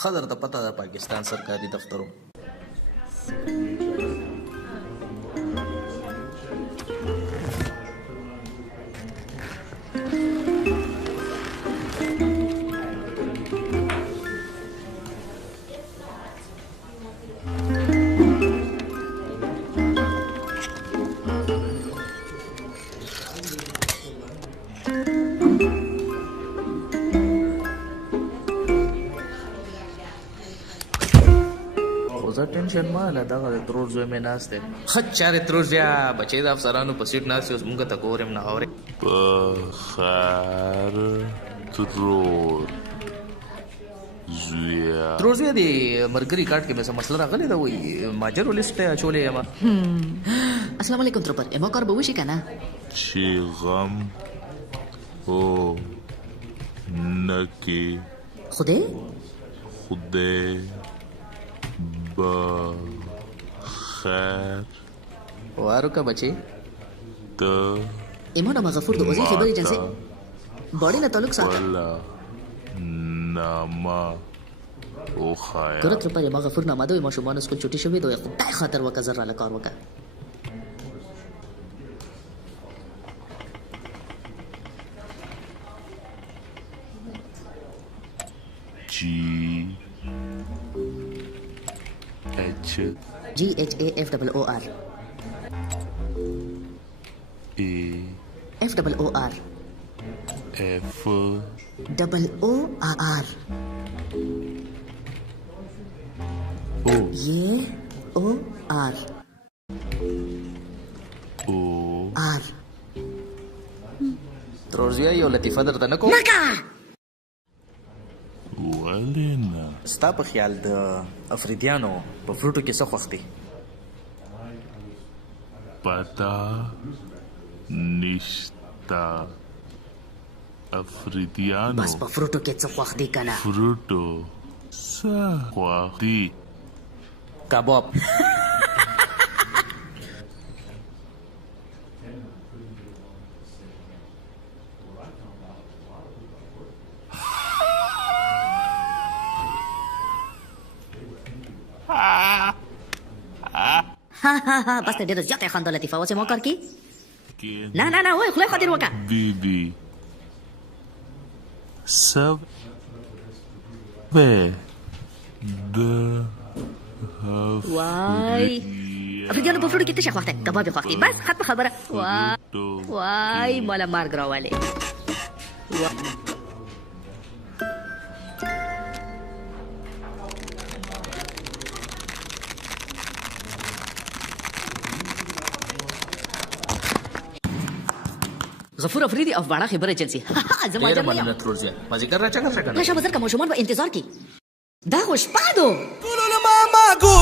ښه درته پته ده پاکستان سرکاري دفترو. زه ټینشن ما له دغه د ترور زوی مې ناست دی. ښه چارې ترور زویه بچی د افسرانو په سیټ ناست یې اوس مونږ ته ګورې نه اورې. په خیر ترور زویه. ترور زویه د ملګري کارت کې مې څه مسله راغلې ده وایي ماجرو لیست ته یې اچولی یم. السلام علیکم تروپر اما کار به وشي که نه؟ چې غم هو نه کې خدای با خیر وارو که بچی ته ایمان مغفور د اوزی خبرې جنسي باډي نه تعلق ساته ولا نامه وخایا. ګوره تروپر اما غفور نامه ده ماشومان سکول چوټي شوي دوی خدای خاطر وکړه زر راله کار وکړه. GHAFOOR FOOR ترور زویه یو لطیفه درته نه کوم. ولې نه؟ ستا په خیال د افریدیانو په فروټو کې څه خوښ دي؟ پتا نشتا. افریدیانو بس په فروټو کې څه خوښ دي که نه؟ فروټو څه خوښ دي؟ کباب. بس ته ډېره زیاته یې خندا لطیفه اوس یې ما کار کې نه وایي خدای خاطر وکړه. بیبي سب د وای افریدیانو په فروټو کې څه شی خوښ دی؟ کباب یې خوښ دی. بس ختمه خبره. وای ماله مرګ راولې. غفور افریدي او باڼه خبره چلسي زما ډېره مننه ترور زویه مازدیګر راچکر شه که نه. راشه بزر که ماشومان به انتظار کې دا خو شپه دو Kulula mama go